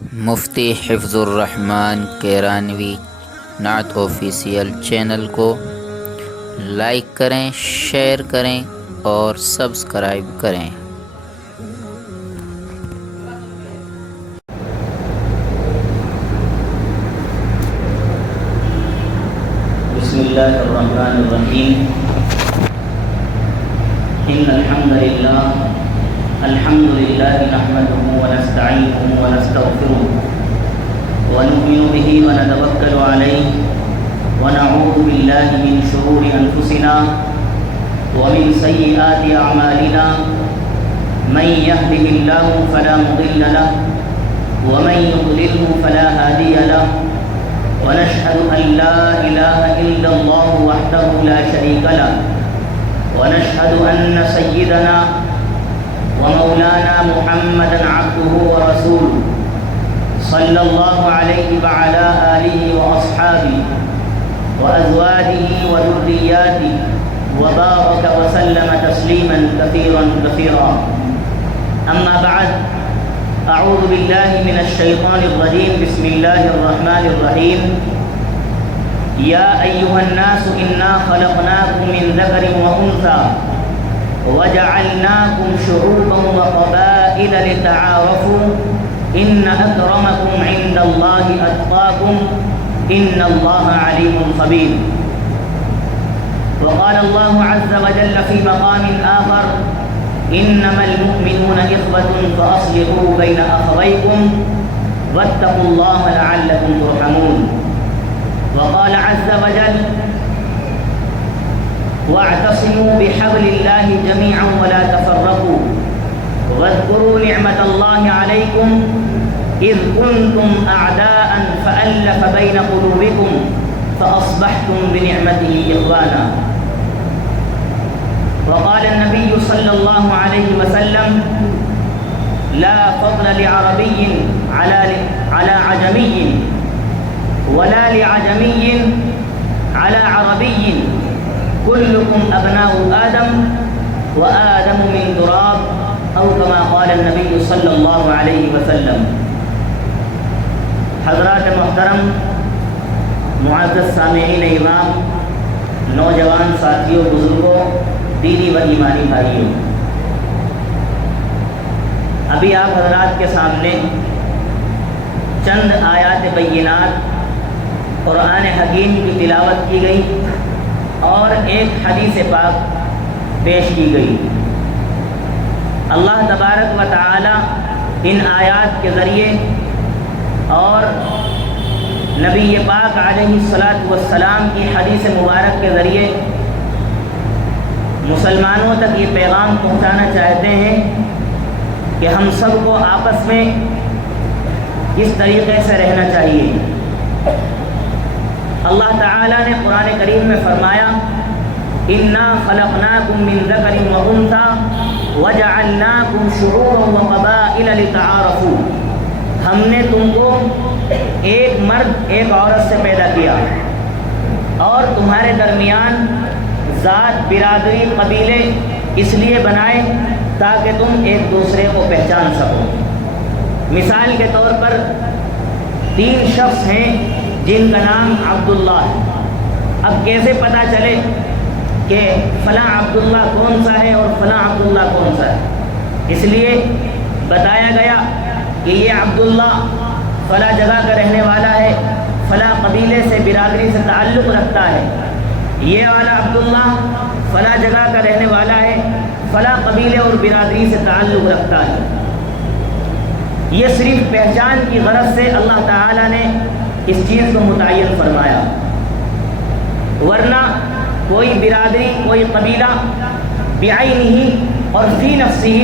مفتی حفظ الرحمن کیرانوی نعت آفیشیل چینل کو لائک کریں، شیئر کریں اور سبسکرائب کریں۔ بسم اللہ الرحمن الرحیم۔ ان الحمد للہ نحمده ونستعینه ونستغفره ونؤمن به ونتوکل علیہ ونعوذ باللہ من شرور انفسنا ومن سیئات اعمالنا من يهده الله فلا مضل له ومن يضلله فلا هادي له ونشهد أن لا إله إلا الله وحده لا شريك له ونشهد أن سيدنا ومولانا محمدا عبده ورسوله صلى الله عليه وعلى آله وأصحابه وأزواجه وذرياته وبارك وسلم تسليما كثيرا كثيرا. أما بعد، أعوذ بالله من الشيطان الرجيم. بسم الله الرحمن الرحيم. يا أيها الناس إنا خلقناكم من ذكر وأنثى وجعلناكم شعوبا وقبائل لتعارفوا إن أكرمكم عند الله أتقاكم إن الله عليم خبير. وقال الله عز وجل في مقام آخر: إنما المؤمنون إخوة فأصلحوا بين أخويكم واتقوا الله لعلكم ترحمون. وقال عز وجل: واعتصموا بحبل الله جميعا ولا تفرقوا واذكروا نعمة الله عليكم إذ كنتم أعداء فألف بين قلوبكم فأصبحتم بنعمته إخوانا. وقال النبي صلى الله عليه وسلم: لا فضل لعربي على عجمي ولا لعجمي على عربي كلكم أبناء آدم وآدم من تراب أو كما قال النبي صلى الله عليه وسلم. حضرات محترم، معزز سامعین امام، نوجوان ساتھیوں، بزرگوں، دینی و ایمانی بھائیوں، ابھی آپ حضرات کے سامنے چند آیات بینات قرآن حکیم کی تلاوت کی گئی اور ایک حدیث پاک پیش کی گئی۔ اللہ تبارک و تعالی ان آیات کے ذریعے اور نبی پاک علیہ الصلاۃ والسلام کی حدیث مبارک کے ذریعے مسلمانوں تک یہ پیغام پہنچانا چاہتے ہیں کہ ہم سب کو آپس میں اس طریقے سے رہنا چاہیے۔ اللہ تعالیٰ نے قرآن کریم میں فرمایا: انا خلقناکم من ذکر وانثی وجعلناکم شعوبا وقبائل لتعارفوا، ہم نے تم کو ایک مرد ایک عورت سے پیدا کیا اور تمہارے درمیان ذات، برادری، قبیلے اس لیے بنائے تاکہ تم ایک دوسرے کو پہچان سکو۔ مثال کے طور پر 3 شخص ہیں جن کا نام عبداللہ ہے۔ اب کیسے پتہ چلے کہ فلاں عبداللہ کون سا ہے اور فلاں عبداللہ کون سا ہے؟ اس لیے بتایا گیا کہ یہ عبداللہ فلاں جگہ کا رہنے والا ہے، فلاں قبیلے سے، برادری سے تعلق رکھتا ہے۔ یہ والا عبداللہ فلاں جگہ کا رہنے والا ہے، فلاں قبیلے اور برادری سے تعلق رکھتا ہے۔ یہ صرف پہچان کی غرض سے اللہ تعالیٰ نے اس چیز کو متعین فرمایا، ورنہ کوئی برادری، کوئی قبیلہ بعینہ اور فی نفسہ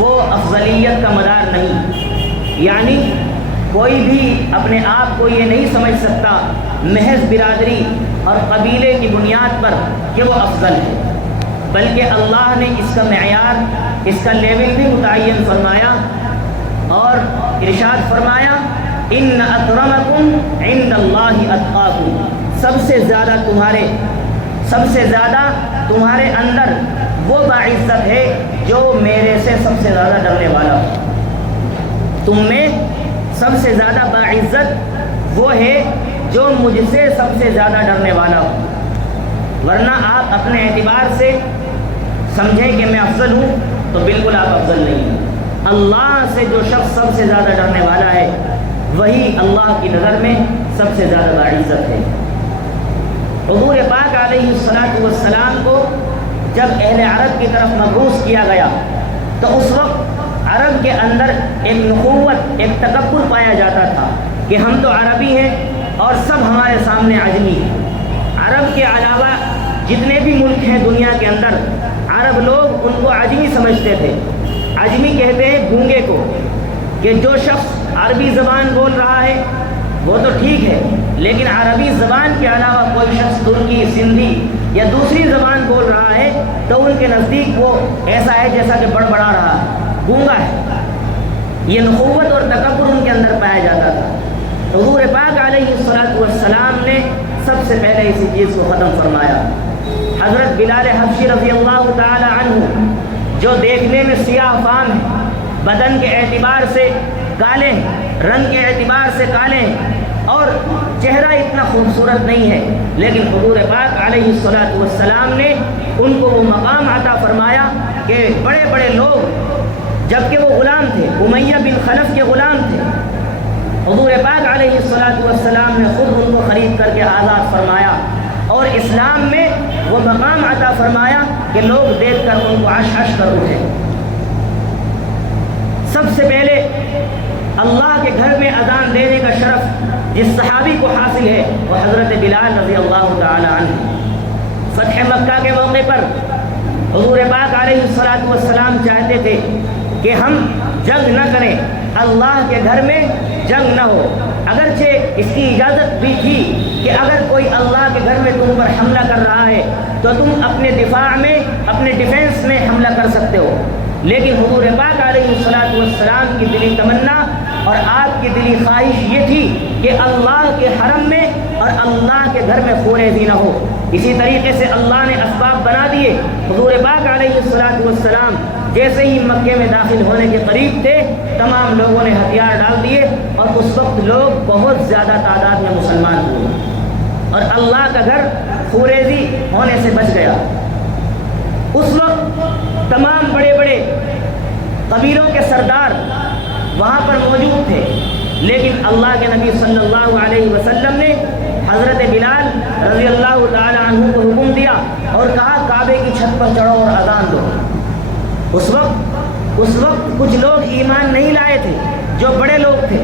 وہ افضلیت کا مدار نہیں، یعنی کوئی بھی اپنے آپ کو یہ نہیں سمجھ سکتا محض برادری اور قبیلے کی بنیاد پر کہ وہ افضل ہے، بلکہ اللہ نے اس کا معیار، اس کا لیول بھی متعین فرمایا اور ارشاد فرمایا: ان اکرمکم عند اللہ اتقاکم، سب سے زیادہ تمہارے اندر وہ باعزت ہے جو میرے سے سب سے زیادہ ڈرنے والا ہو۔ تم میں سب سے زیادہ باعزت وہ ہے جو مجھ سے سب سے زیادہ ڈرنے والا ہو، ورنہ آپ اپنے اعتبار سے سمجھیں کہ میں افضل ہوں تو بالکل آپ افضل نہیں ہیں۔ اللہ سے جو شخص سب سے زیادہ ڈرنے والا ہے وہی اللہ کی نظر میں سب سے زیادہ باعزت ہے۔ حضور پاک علیہ الصلاۃ والسلام کو جب اہل عرب کی طرف مبعوث کیا گیا تو اس وقت عرب کے اندر ایک نخوت، ایک تکبر پایا جاتا تھا کہ ہم تو عربی ہیں اور سب ہمارے سامنے عجمی ہیں۔ عرب کے علاوہ جتنے بھی ملک ہیں دنیا کے اندر، عرب لوگ ان کو عجمی سمجھتے تھے۔ عجمی کہتے ہیں گونگے کو، کہ جو شخص عربی زبان بول رہا ہے وہ تو ٹھیک ہے، لیکن عربی زبان کے علاوہ کوئی شخص ترکی، سندھی یا دوسری زبان بول رہا ہے تو ان کے نزدیک وہ ایسا ہے جیسا کہ بڑبڑا رہا ہے، گونگا ہے۔ یہ نخوت اور تکبر ان کے اندر پایا جاتا تھا۔ حضور پاک علیہ الصلاۃ والسلام نے سب سے پہلے اسی چیز کو ختم فرمایا۔ حضرت بلال حبشی رضی اللہ تعالی عنہ جو دیکھنے میں سیاہ فام ہیں، بدن کے اعتبار سے کالے ہیں، رنگ کے اعتبار سے کالے ہیں اور چہرہ اتنا خوبصورت نہیں ہے، لیکن حضور پاک علیہ الصلاۃ والسلام نے ان کو وہ مقام عطا فرمایا کہ بڑے بڑے لوگ، جبکہ وہ غلام تھے، امیہ بن خلف کے غلام تھے، حضور پاک علیہ الصلاۃ والسلام نے خود ان کو خرید کر کے آزاد فرمایا اور اسلام میں وہ مقام عطا فرمایا کہ لوگ دیکھ کر ان کو عش عش کر اٹھے۔ سب سے پہلے اللہ کے گھر میں اذان دینے کا شرف جس صحابی کو حاصل ہے وہ حضرت بلال رضی اللہ تعالی عنہ۔ فتح مکہ کے موقع پر حضور پاک علیہ الصلاۃ والسلام چاہتے تھے کہ ہم جنگ نہ کریں، اللہ کے گھر میں جنگ نہ ہو، اگرچہ اس کی اجازت بھی تھی کہ اگر کوئی اللہ کے گھر میں تم پر حملہ کر رہا ہے تو تم اپنے دفاع میں، اپنے ڈیفنس میں حملہ کر سکتے ہو، لیکن حضور پاک علیہ الصلاۃ والسلام کی دلی تمنا اور آپ کی دلی خواہش یہ تھی کہ اللہ کے حرم میں اور اللہ کے گھر میں خوریزی نہ ہو۔ اسی طریقے سے اللہ نے اسباب بنا دیے۔ حضور پاک علیہ الصلاۃ والسلام جیسے ہی مکے میں داخل ہونے کے قریب تھے، تمام لوگوں نے ہتھیار ڈال دیے اور اس وقت لوگ بہت زیادہ تعداد میں مسلمان ہوئے اور اللہ کا گھر خوریزی ہونے سے بچ گیا۔ اس وقت تمام بڑے بڑے قبیلوں کے سردار وہاں پر موجود تھے، لیکن اللہ کے نبی صلی اللہ علیہ وسلم نے حضرت بلال رضی اللہ تعالی عنہ کو حکم دیا اور کہا کعبے کی چھت پر چڑھو اور اذان دو۔ اس وقت کچھ لوگ ایمان نہیں لائے تھے جو بڑے لوگ تھے،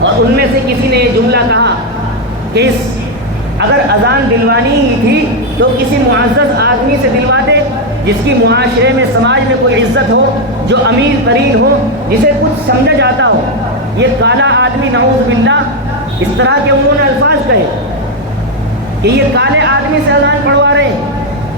اور ان میں سے کسی نے یہ جملہ کہا کہ اگر اذان دلوانی ہی تھی تو کسی معزز آدمی سے دلواتے جس کی معاشرے میں، سماج میں کوئی عزت ہو، جو امیر ترین ہو، جسے کچھ سمجھا جاتا ہو۔ یہ کالا آدمی نعوذ باللہ اس طرح کے انہوں نے الفاظ کہے کہ یہ کالے آدمی سے اذان پڑھوا رہے ہیں۔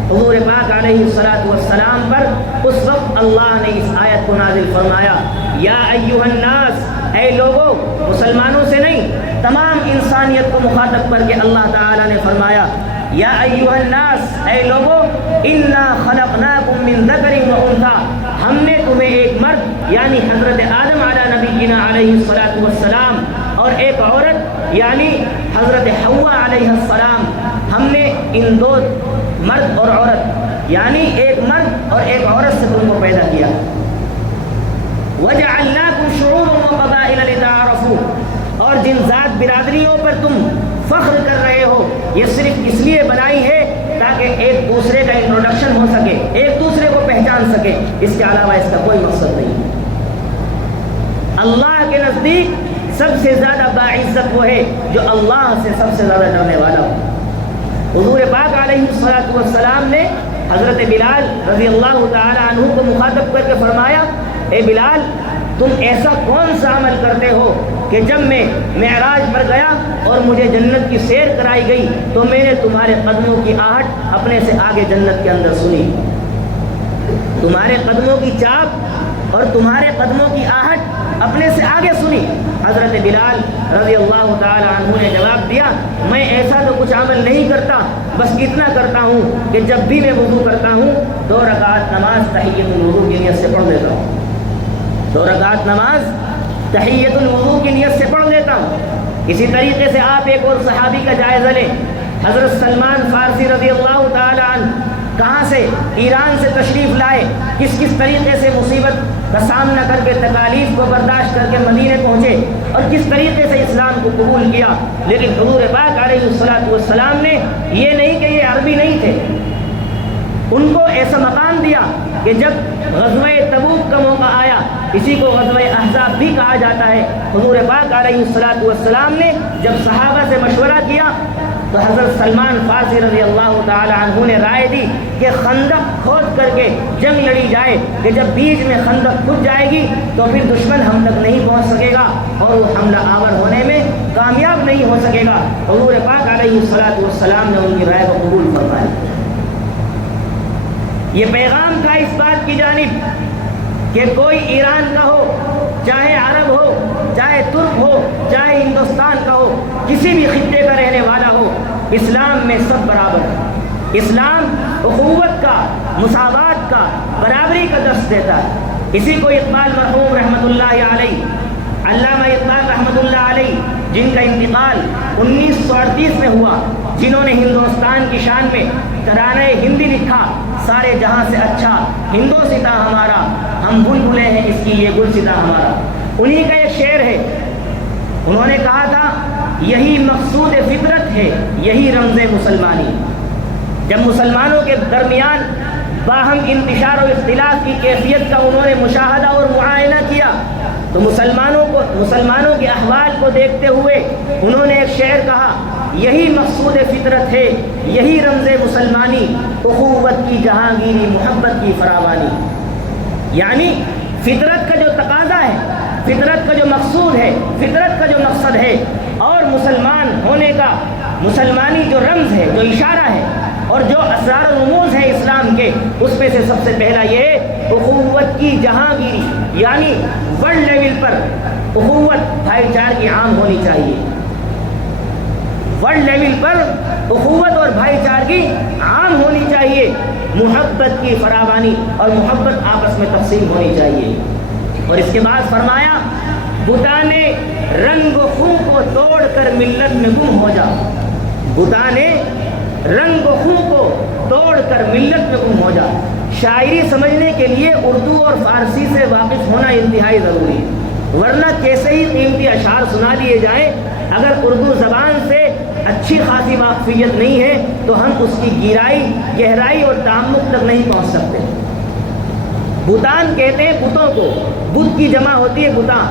حضور پاک علیہ الصلاۃ والسلام پر اس وقت اللہ نے اس آیت کو نازل فرمایا، یا ایھا الناس، اے لوگو، مسلمانوں سے نہیں، تمام انسانیت کو مخاطب کر کے اللہ تعالی نے فرمایا، یا ایھا الناس، اے لوگو، انا خلقناکم من ذکر و انثی، ہم نے تمہیں ایک مرد یعنی حضرت آدم علی نبینا علیہ الصلاۃ والسلام اور ایک عورت یعنی حضرت حوا علیہ السلام، ہم نے ان دو مرد اور عورت یعنی ایک مرد اور ایک عورت سے تم کو پیدا کیا۔ وَجَعَلْنَاكُمْ شُعُوبًا وَقَبَائِلَ لِتَعَارَفُوا، اور جن ذات برادریوں پر تم فخر کر رہے ہو یہ صرف اس لیے بنائی ہے تاکہ ایک دوسرے کا انٹروڈکشن ہو سکے، ایک دوسرے کو پہچان سکے، اس کے علاوہ اس کا کوئی مقصد نہیں۔ اللہ کے نزدیک سب سے زیادہ باعزت وہ ہے جو اللہ سے سب سے زیادہ ڈرنے والا ہو۔ حضور پاک علیہ الصلاۃ والسلام نے حضرت بلال رضی اللہ تعالی عنہ کو مخاطب کر کے فرمایا، اے بلال، تم ایسا کون سا عمل کرتے ہو کہ جب میں معراج پر گیا اور مجھے جنت کی سیر کرائی گئی تو میں نے تمہارے قدموں کی آہٹ اپنے سے آگے جنت کے اندر سنی، تمہارے قدموں کی چاپ اور تمہارے قدموں کی آہٹ اپنے سے آگے سنی۔ حضرت بلال رضی اللہ تعالی عنہ نے جواب دیا، میں ایسا تو کچھ عمل نہیں کرتا، بس اتنا کرتا ہوں کہ جب بھی میں وضو کرتا ہوں 2 رکعت نماز تحیۃ الوضو کی نیت سے پڑھ لیتا ہوں، 2 رکعت نماز تحیۃ الوضو کی نیت سے پڑھ لیتا ہوں۔ اسی طریقے سے آپ ایک اور صحابی کا جائزہ لیں، حضرت سلمان فارسی رضی اللہ تعالی عنہ کہاں سے ایران سے تشریف لائے، کس کس طریقے سے مصیبت کا سامنا کر کے تکالیف کو برداشت کر کے مدینے پہنچے اور کس طریقے سے اسلام کو قبول کیا۔ لیکن حضور پاک علیہ الصلوۃ والسلام نے یہ نہیں کہ یہ عربی نہیں تھے، ان کو ایسا مقام دیا کہ جب غزوہ تبوک کا موقع آیا، اسی کو غزوہ احزاب بھی کہا جاتا ہے، حضور پاک علیہ الصلوۃ والسلام نے جب صحابہ سے مشورہ کیا تو حضرت سلمان فارسی رضی اللہ تعالی عنہ نے رائے دی کہ خندق کھود کر کے جنگ لڑی جائے، کہ جب بیچ میں خندق کھد جائے گی تو پھر دشمن ہم تک نہیں پہنچ سکے گا اور وہ حملہ آور ہونے میں کامیاب نہیں ہو سکے گا۔ حضور پاک علیہ الصلوۃ والسلام نے ان کی رائے کو قبول فرمایا۔ یہ پیغام تھا اس بات کی جانب کہ کوئی ایران کا ہو، چاہے عرب ہو، چاہے ترک ہو، چاہے ہندوستان کا ہو، کسی بھی خطے کا رہنے والا ہو، اسلام میں سب برابر ہے۔ اسلام اخوت کا، مساوات کا، برابری کا درس دیتا ہے۔ اسی کو اقبال مرحوم رحمۃ اللہ علیہ، علامہ اقبال رحمۃ اللہ علیہ، جن کا انتقال 1938 میں ہوا، جنہوں نے ہندوستان کی شان میں ترانہ ہندی لکھا، سارے جہاں سے اچھا ہندوستاں ہمارا، ہم بلبلے ہیں اس کی یہ گلستاں ہمارا۔ انہی کا ایک شعر ہے، انہوں نے کہا تھا یہی مقصود فطرت ہے، یہی رمز مسلمانی۔ جب مسلمانوں کے درمیان باہم انتشار و اختلاف کی کیفیت کا انہوں نے مشاہدہ اور معائنہ کیا تو مسلمانوں کے احوال کو دیکھتے ہوئے انہوں نے ایک شعر کہا، یہی مقصود فطرت ہے، یہی رمز مسلمانی، اخوت کی جہانگیری، محبت کی فراوانی۔ یعنی فطرت کا جو تقاضا ہے، فطرت کا جو مقصود ہے، فطرت کا جو مقصد ہے، اور مسلمان ہونے کا مسلمانی جو رمز ہے، جو اشارہ ہے، اور جو اسرار و رموز ہیں اسلام کے، اس میں سے سب سے پہلا یہ ہے اخوت کی جہانگیری، یعنی ورلڈ لیول پر اخوت بھائی چارگی عام ہونی چاہیے۔ ورلڈ لیول پر اخوت اور بھائی چارگی عام ہونی چاہیے، محبت کی فراوانی اور محبت آپس میں تقسیم ہونی چاہیے۔ اور اس کے بعد فرمایا بتانے رنگ و خوں کو توڑ کر ملت میں گم ہو جا، بتانے رنگ و خوں کو توڑ کر ملت میں گم ہو جا۔ شاعری سمجھنے کے لیے اردو اور فارسی سے واقف ہونا انتہائی ضروری ہے، ورنہ کیسے ہی قیمتی اشعار سنا دیے جائیں، اگر اردو زبان سے اچھی خاصی واقفیت نہیں ہے تو ہم اس کی گہرائی اور تعمق تک نہیں پہنچ سکتے۔ بتان کہتے ہیں بتوں کو، بت کی جمع ہوتی ہے بتاں،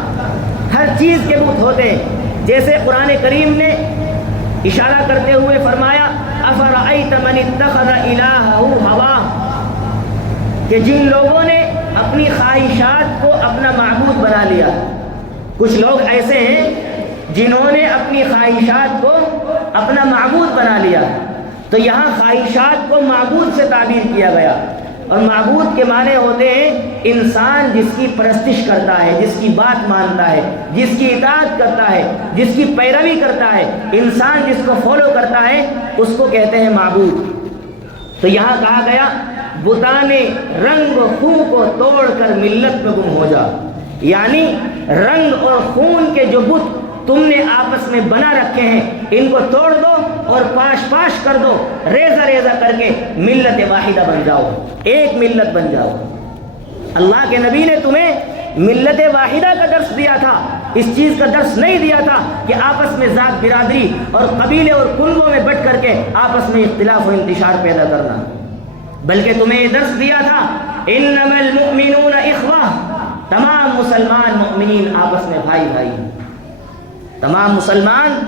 ہر چیز کے بت ہوتے ہیں۔ جیسے قرآن کریم نے اشارہ کرتے ہوئے فرمایا افرأیت من اتخذ الہہ ہواہ، کہ جن لوگوں نے اپنی خواہشات کو اپنا معبود بنا لیا۔ کچھ لوگ ایسے ہیں جنہوں نے اپنی خواہشات کو اپنا معبود بنا لیا، تو یہاں خواہشات کو معبود سے تعبیر کیا گیا، اور معبود کے معنی ہوتے ہیں انسان جس کی پرستش کرتا ہے، جس کی بات مانتا ہے، جس کی اطاعت کرتا ہے، جس کی پیروی کرتا ہے، انسان جس کو فالو کرتا ہے، اس کو کہتے ہیں معبود۔ تو یہاں کہا گیا بتانے رنگ و خون کو توڑ کر ملت میں گم ہو جا، یعنی رنگ اور خون کے جو بت تم نے آپس میں بنا رکھے ہیں ان کو توڑ دو اور پاش کر دو، ریزہ ریزہ کر کے ملت واحدہ بن جاؤ، ایک ملت بن جاؤ۔ اللہ کے نبی نے تمہیں ملت واحدہ کا درس دیا تھا، اس چیز کا درس نہیں دیا تھا کہ آپس میں ذات برادری اور قبیلے اور کنبوں میں بٹ کر کے آپس میں اختلاف و انتشار پیدا کرنا، بلکہ تمہیں یہ درس دیا تھا انما المؤمنون اخوہ، تمام مسلمان مؤمنین آپس میں بھائی بھائی، تمام مسلمان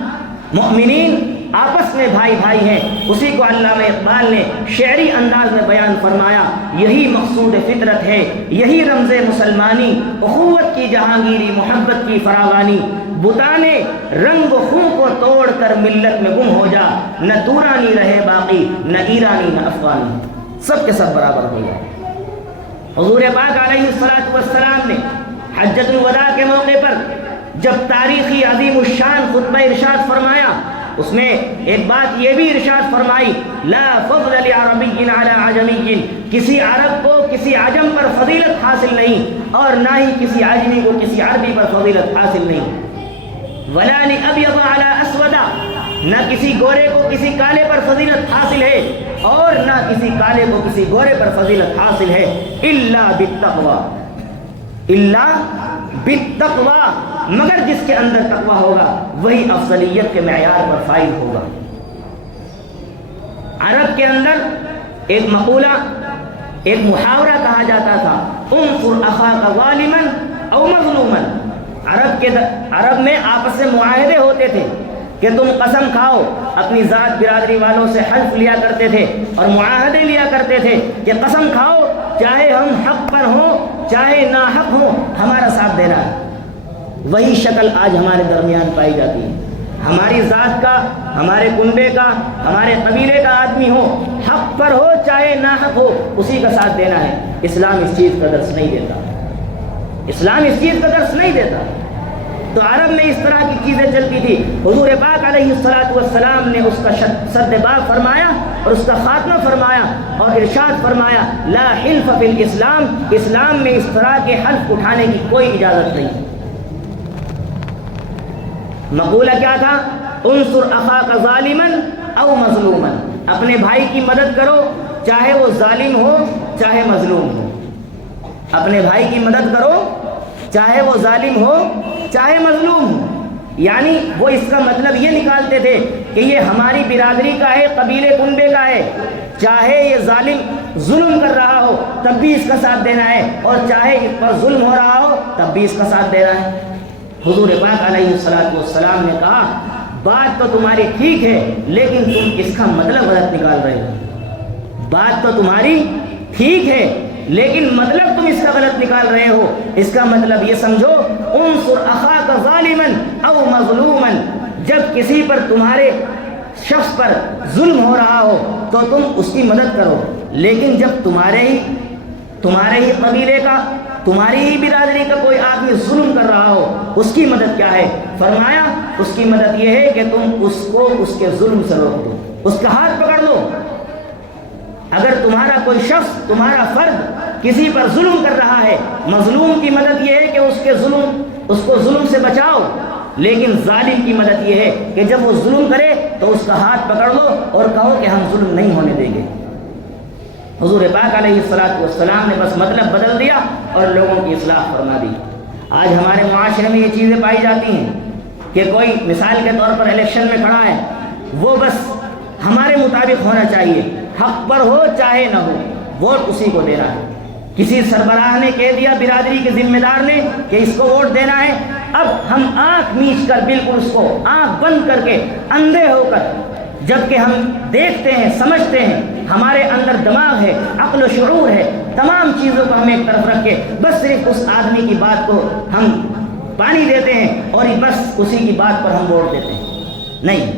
مؤمنین آپس میں بھائی بھائی ہیں۔ اسی کو علامہ اقبال نے شعری انداز میں بیان فرمایا، یہی مقصود فطرت ہے، یہی رمز مسلمانی، اخوت کی جہانگیری، محبت کی فراوانی۔ بتانے رنگ و خون کو توڑ کر ملت میں گم ہو جا، نہ تورانی رہے باقی، نہ ایرانی نہ افغانی، سب کے سب برابر ہو جائے۔ حضور پاک علیہ الصلوۃ والسلام نے حجۃ الوداع کے موقع پر جب تاریخی عظیم الشان خطبہ ارشاد فرمایا، اس میں ایک بات یہ بھی ارشاد فرمائی لا فضل لعربی علی عجمی، کسی عرب کو کسی عجم پر فضیلت حاصل نہیں اور نہ ہی کسی عجمی کو کسی عربی پر فضیلت حاصل نہیں۔ ولا لأبيض على أسود، نہ کسی گورے کو کسی کالے پر فضیلت حاصل ہے اور نہ کسی کالے کو کسی گورے پر فضیلت حاصل ہے، الا بالتقوی، الا بالتقوی، مگر جس کے اندر تقوی ہوگا وہی افضلیت کے معیار پر فائز ہوگا۔ عرب کے اندر ایک مقولہ، ایک محاورہ کہا جاتا تھا، انصر اخاک ظالما او مظلوما۔ عرب میں آپس میں معاہدے ہوتے تھے کہ تم قسم کھاؤ، اپنی ذات برادری والوں سے حلف لیا کرتے تھے اور معاہدے لیا کرتے تھے کہ قسم کھاؤ چاہے ہم حق پر ہوں چاہے ناحق ہوں ہمارا ساتھ دینا ہے۔ وہی شکل آج ہمارے درمیان پائی جاتی ہے۔ ہماری ذات کا، ہمارے کنبے کا، ہمارے قبیلے کا آدمی ہو، حق پر ہو چاہے ناحق ہو، اسی کا ساتھ دینا ہے۔ اسلام اس چیز کا درس نہیں دیتا، اسلام اس چیز کا درس نہیں دیتا۔ تو عرب میں اس طرح کی چیزیں چلتی تھی۔ حضور پاک علیہ السلام نے اس کا سد باب فرمایا اور اس کا خاتمہ فرمایا اور ارشاد فرمایا، لا حلف فی الاسلام، اسلام میں اس طرح کے حلف اٹھانے کی کوئی اجازت نہیں۔ مقولہ کیا تھا؟ انصر اخاک ظالما او مظلوما، اپنے بھائی کی مدد کرو چاہے وہ ظالم ہو چاہے مظلوم ہو، اپنے بھائی کی مدد کرو چاہے وہ ظالم ہو چاہے مظلوم ہو۔ یعنی وہ اس کا مطلب یہ نکالتے تھے کہ یہ ہماری برادری کا ہے، قبیلے کنبے کا ہے، چاہے یہ ظالم ظلم کر رہا ہو تب بھی اس کا ساتھ دینا ہے اور چاہے اس پر ظلم ہو رہا ہو تب بھی اس کا ساتھ دینا ہے۔ حضور پاک علیہ السلام نے کہا، بات تو تمہاری ٹھیک ہے لیکن تم اس کا مطلب غلط نکال رہے ہو۔ بات تو تمہاری ٹھیک ہے لیکن مطلب تم اس کا غلط نکال رہے ہو۔ اس کا مطلب یہ سمجھو، انصر اخاک ظالما او مظلوما، جب کسی پر تمہارے شخص پر ظلم ہو رہا ہو تو تم اس کی مدد کرو، لیکن جب تمہارے ہی قبیلے کا، تمہاری ہی برادری کا کوئی آدمی ظلم کر رہا ہو اس کی مدد کیا ہے؟ فرمایا اس کی مدد یہ ہے کہ تم اس کو اس کے ظلم سے روک دو، اس کا ہاتھ پکڑ لو۔ اگر تمہارا کوئی شخص، تمہارا فرد کسی پر ظلم کر رہا ہے، مظلوم کی مدد یہ ہے کہ اس کو ظلم سے بچاؤ، لیکن ظالم کی مدد یہ ہے کہ جب وہ ظلم کرے تو اس کا ہاتھ پکڑ لو اور کہو کہ ہم ظلم نہیں ہونے دیں گے۔ حضور پاک علیہ السلام نے بس مطلب بدل دیا اور لوگوں کی اصلاح فرما دی۔ آج ہمارے معاشرے میں یہ چیزیں پائی جاتی ہیں کہ کوئی مثال کے طور پر الیکشن میں کھڑا ہے، وہ بس ہمارے مطابق ہونا چاہیے، حق پر ہو چاہے نہ ہو، ووٹ اسی کو دینا ہے۔ کسی سربراہ نے کہہ دیا، برادری کے ذمہ دار نے، کہ اس کو ووٹ دینا ہے، اب ہم آنکھ میچ کر، بالکل اس کو آنکھ بند کر کے، اندھے ہو کر، جبکہ ہم دیکھتے ہیں، سمجھتے ہیں، ہمارے اندر دماغ ہے، عقل و شعور ہے، تمام چیزوں کو ہم ایک طرف رکھ کے بس صرف اس آدمی کی بات کو ہم پانی دیتے ہیں اور بس اسی کی بات پر ہم ووٹ دیتے ہیں۔ نہیں،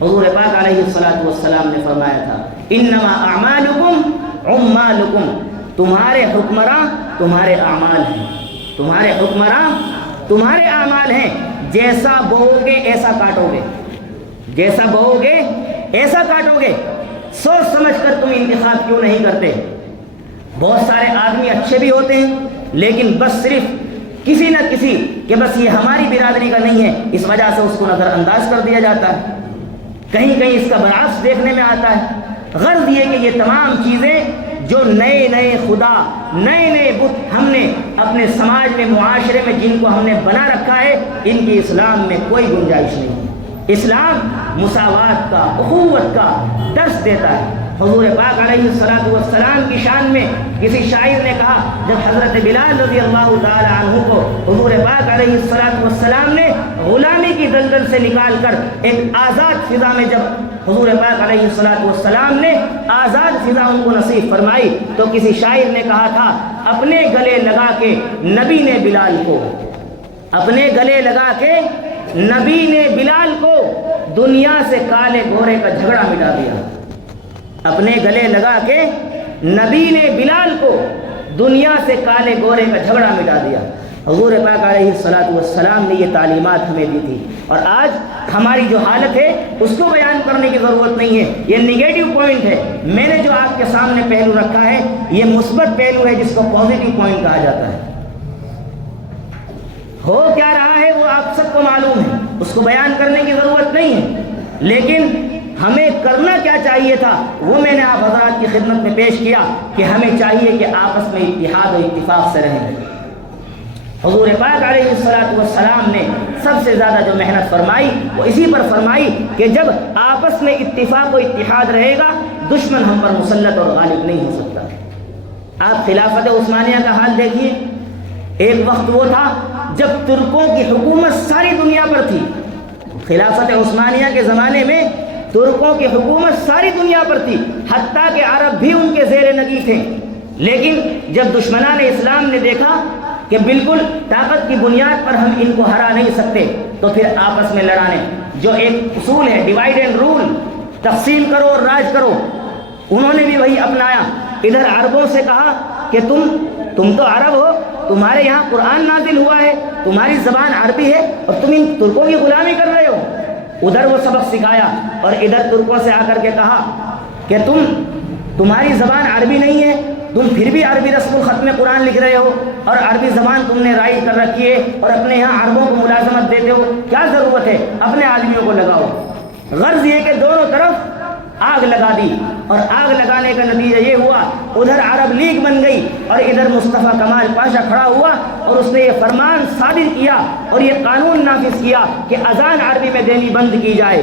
حضور پاک علیہ السلام نے فرمایا تھا، انما اعمالکم عمالکم، تمہارے حکمراں تمہارے اعمال ہیں، تمہارے حکمراں تمہارے اعمال ہیں، جیسا بوؤ گے ایسا کاٹو گے، جیسا بوؤ گے ایسا کاٹو گے۔ سوچ سمجھ کر تم انتخاب کیوں نہیں کرتے؟ بہت سارے آدمی اچھے بھی ہوتے ہیں لیکن بس صرف کسی نہ کسی کہ بس یہ ہماری برادری کا نہیں ہے، اس وجہ سے اس کو نظر انداز کر دیا جاتا ہے۔ کہیں کہیں اس کا برعکس دیکھنے میں آتا ہے۔ غرض یہ کہ یہ تمام چیزیں جو نئے نئے خدا، نئے نئے بت ہم نے اپنے سماج میں، معاشرے میں جن کو ہم نے بنا رکھا ہے، ان کی اسلام میں کوئی گنجائش نہیں ہے۔ اسلام مساوات کا، اخوت کا درس دیتا ہے۔ حضور پاک علیہ السلام کی شان میں کسی شاعر نے کہا، جب حضرت بلال رضی اللہ تعالی عنہ کو حضور پاک علیہ السلام نے غلامی کی دلدل سے نکال کر ایک آزاد فضا میں، جب حضور پاک علیہ السلام نے آزاد فضا ان کو نصیب فرمائی، تو کسی شاعر نے کہا تھا، اپنے گلے لگا کے نبی نے بلال کو، اپنے گلے لگا کے نبی نے بلال کو دنیا سے کالے گورے کا جھگڑا مٹا دیا۔ اپنے گلے لگا کے نبی نے بلال کو دنیا سے کالے گورے کا جھگڑا مٹا دیا۔ حضور پاک علیہ الصلوۃ والسلام نے یہ تعلیمات ہمیں دی تھی، اور آج ہماری جو حالت ہے اس کو بیان کرنے کی ضرورت نہیں ہے، یہ نگیٹو پوائنٹ ہے۔ میں نے جو آپ کے سامنے پہلو رکھا ہے یہ مثبت پہلو ہے جس کو پازیٹو پوائنٹ کہا جاتا ہے۔ ہو کیا رہا ہے وہ آپ سب کو معلوم ہے، اس کو بیان کرنے کی ضرورت نہیں ہے، لیکن ہمیں کرنا کیا چاہیے تھا وہ میں نے آپ حضرات کی خدمت میں پیش کیا کہ ہمیں چاہیے کہ آپس میں اتحاد و اتفاق سے رہیں۔ حضور پاک علیہ الصلوۃ والسلام نے سب سے زیادہ جو محنت فرمائی وہ اسی پر فرمائی کہ جب آپس میں اتفاق و اتحاد رہے گا دشمن ہم پر مسلط اور غالب نہیں ہو سکتا۔ آپ خلافت عثمانیہ کا حال دیکھیے، ایک وقت وہ تھا جب ترکوں کی حکومت ساری دنیا پر تھی۔ خلافت عثمانیہ کے زمانے میں ترکوں کی حکومت ساری دنیا پر تھی، حتیٰ کہ عرب بھی ان کے زیر نگی تھے، لیکن جب دشمنان اسلام نے دیکھا کہ بالکل طاقت کی بنیاد پر ہم ان کو ہرا نہیں سکتے تو پھر آپس میں لڑانے، جو ایک اصول ہے ڈیوائڈ اینڈ رول، تقسیم کرو اور راج کرو، انہوں نے بھی وہی اپنایا۔ ادھر عربوں سے کہا کہ تم تو عرب ہو، تمہارے یہاں قرآن نازل ہوا ہے، تمہاری زبان عربی ہے اور تم ان ترکوں کی غلامی کر رہے ہو۔ ادھر وہ سبق سکھایا اور ادھر ترکوں سے آ کر کے کہا کہ تمہاری زبان عربی نہیں ہے، تم پھر بھی عربی رسم الخط میں قرآن لکھ رہے ہو اور عربی زبان تم نے رائج کر رکھی ہے اور اپنے یہاں عربوں کو ملازمت دیتے ہو، کیا ضرورت ہے، اپنے آدمیوں کو لگاؤ۔ غرض یہ کہ دونوں طرف آگ لگا دی، اور آگ لگانے کا نتیجہ یہ ہوا ادھر عرب لیگ بن گئی اور ادھر مصطفیٰ کمال پاشا کھڑا ہوا اور اس نے یہ فرمان صادر کیا اور یہ قانون نافذ کیا کہ اذان عربی میں دینی بند کی جائے،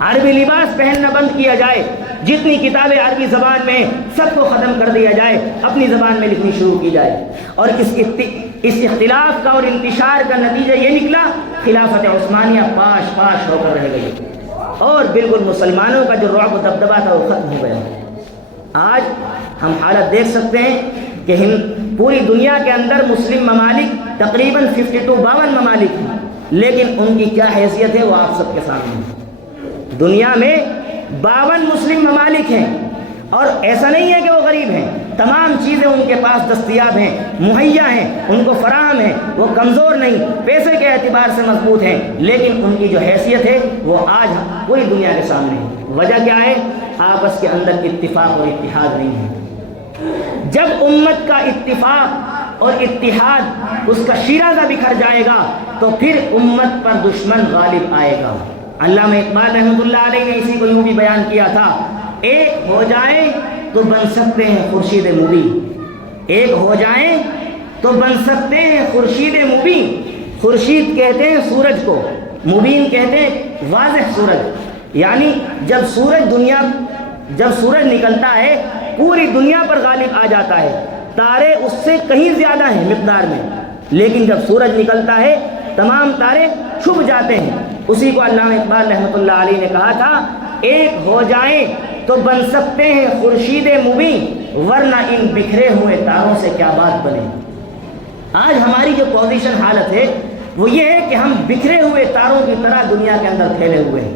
عربی لباس پہننا بند کیا جائے، جتنی کتابیں عربی زبان میں سب کو ختم کر دیا جائے، اپنی زبان میں لکھنی شروع کی جائے۔ اور اس اختلاف کا اور انتشار کا نتیجہ یہ نکلا خلافت عثمانیہ پاش پاش ہو کر رہ گئی اور بالکل مسلمانوں کا جو رعب و دبدبا تھا وہ ختم ہو گیا۔ آج ہم حالت دیکھ سکتے ہیں کہ پوری دنیا کے اندر مسلم ممالک تقریباً 52 ممالک ہیں، لیکن ان کی کیا حیثیت ہے وہ آپ سب کے سامنے ہے۔ دنیا میں 52 مسلم ممالک ہیں اور ایسا نہیں ہے کہ وہ غریب ہیں، تمام چیزیں ان کے پاس دستیاب ہیں، مہیا ہیں، ان کو فراہم ہیں، وہ کمزور نہیں، پیسے کے اعتبار سے مضبوط ہیں، لیکن ان کی جو حیثیت ہے وہ آج پوری دنیا کے سامنے ہے۔ وجہ کیا ہے؟ آپس کے اندر اتفاق اور اتحاد نہیں ہے۔ جب امت کا اتفاق اور اتحاد اس کا شیرازہ بکھر جائے گا تو پھر امت پر دشمن غالب آئے گا۔ علامہ اقبال رحمۃ اللہ علیہ نے اسی کو یوں بھی بیان کیا تھا، ایک ہو جائیں تو بن سکتے ہیں خورشید مبین، ایک ہو جائیں تو بن سکتے ہیں خورشید مبین۔ خورشید کہتے ہیں سورج کو، مبین کہتے ہیں واضح سورج، یعنی جب سورج نکلتا ہے پوری دنیا پر غالب آ جاتا ہے، تارے اس سے کہیں زیادہ ہیں مقدار میں، لیکن جب سورج نکلتا ہے تمام تارے چھپ جاتے ہیں۔ اسی کو علامہ اقبال رحمۃ اللہ علیہ نے کہا تھا، ایک ہو جائیں تو بن سکتے ہیں خورشید مبین، ورنہ ان بکھرے ہوئے تاروں سے کیا بات بنے۔ آج ہماری جو پوزیشن حالت ہے وہ یہ ہے کہ ہم بکھرے ہوئے تاروں کی طرح دنیا کے اندر پھیلے ہوئے ہیں،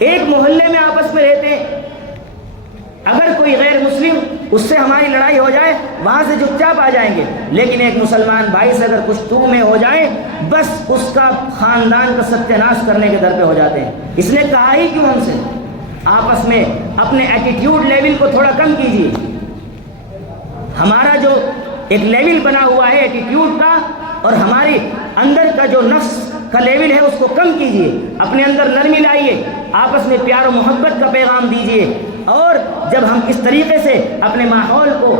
ایک محلے میں آپس میں رہتے ہیں، اگر کوئی غیر مسلم اس سے ہماری لڑائی ہو جائے وہاں سے چپ چاپ آ جائیں گے، لیکن ایک مسلمان بھائی سے اگر کچھ تو میں ہو جائے بس اس کا خاندان کا ستیہ ناش کرنے کے در پہ ہو جاتے ہیں۔ اس نے کہا ہی کیوں ہم سے؟ آپس میں اپنے ایٹیٹیوڈ لیول کو تھوڑا کم کیجیے، ہمارا جو ایک لیول بنا ہوا ہے ایٹیٹیوڈ کا اور ہمارے اندر کا جو نفس کا لیول ہے اس کو کم کیجیے، اپنے اندر نرمی لائیے، آپس میں پیار و محبت کا پیغام دیجیے، اور جب ہم اس طریقے سے اپنے ماحول کو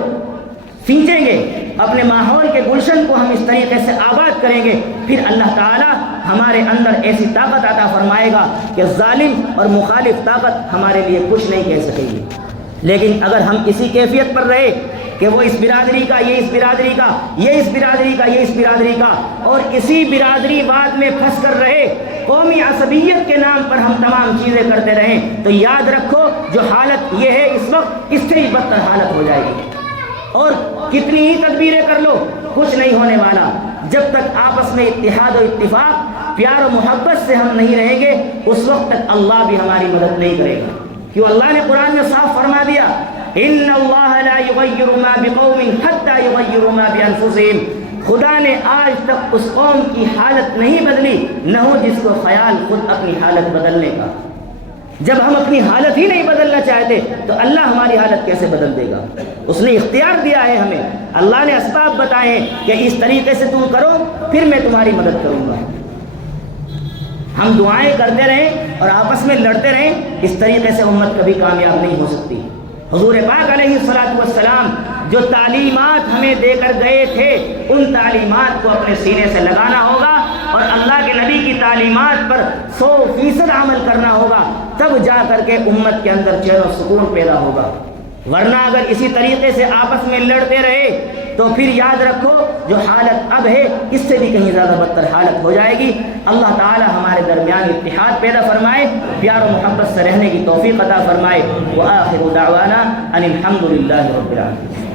سینچیں گے، اپنے ماحول کے گلشن کو ہم اس طریقے سے آباد کریں گے، پھر اللہ تعالی ہمارے اندر ایسی طاقت عطا فرمائے گا کہ ظالم اور مخالف طاقت ہمارے لیے کچھ نہیں کہہ سکے گی۔ لیکن اگر ہم اسی کیفیت پر رہے کہ وہ اس برادری کا، یہ اس برادری کا، یہ اس برادری کا، یہ اس برادری کا، اور اسی برادری واد میں پھنس کر رہے، قومی عصبیت کے نام پر ہم تمام چیزیں کرتے رہیں، تو یاد رکھو جو حالت یہ ہے اس وقت اس سے ہی بدتر حالت ہو جائے گی، اور کتنی ہی تدبیریں کر لو کچھ نہیں ہونے والا۔ جب تک آپس میں اتحاد و اتفاق، پیار و محبت سے ہم نہیں رہیں گے اس وقت تک اللہ بھی ہماری مدد نہیں کرے گا، کیوں اللہ نے قرآن میں صاف فرما دیا، ان اللہ لا یغیر ما بقوم حتی یغیروا ما بانفسہم، خدا نے آج تک اس قوم کی حالت نہیں بدلی، نہ ہو جس کو خیال خود اپنی حالت بدلنے کا۔ جب ہم اپنی حالت ہی نہیں بدلنا چاہتے تو اللہ ہماری حالت کیسے بدل دے گا؟ اس نے اختیار دیا ہے ہمیں، اللہ نے اسباب بتائے ہیں کہ اس طریقے سے تم کرو پھر میں تمہاری مدد کروں گا۔ ہم دعائیں کرتے رہیں اور آپس میں لڑتے رہیں، اس طریقے سے امت کبھی کامیاب نہیں ہو سکتی۔ حضور پاک علیہ الصلوۃ والسلام جو تعلیمات ہمیں دے کر گئے تھے، ان تعلیمات کو اپنے سینے سے لگانا ہوگا اور اللہ کے نبی کی تعلیمات پر 100% عمل کرنا ہوگا، تب جا کر کے امت کے اندر چین و سکون پیدا ہوگا۔ ورنہ اگر اسی طریقے سے آپس میں لڑتے رہے تو پھر یاد رکھو جو حالت اب ہے اس سے بھی کہیں زیادہ بدتر حالت ہو جائے گی۔ اللہ تعالی ہمارے درمیان اتحاد پیدا فرمائے، پیار و محبت سے رہنے کی توفیق عطا فرمائے۔ وآخر دعوانا ان الحمد للہ رب العالمین۔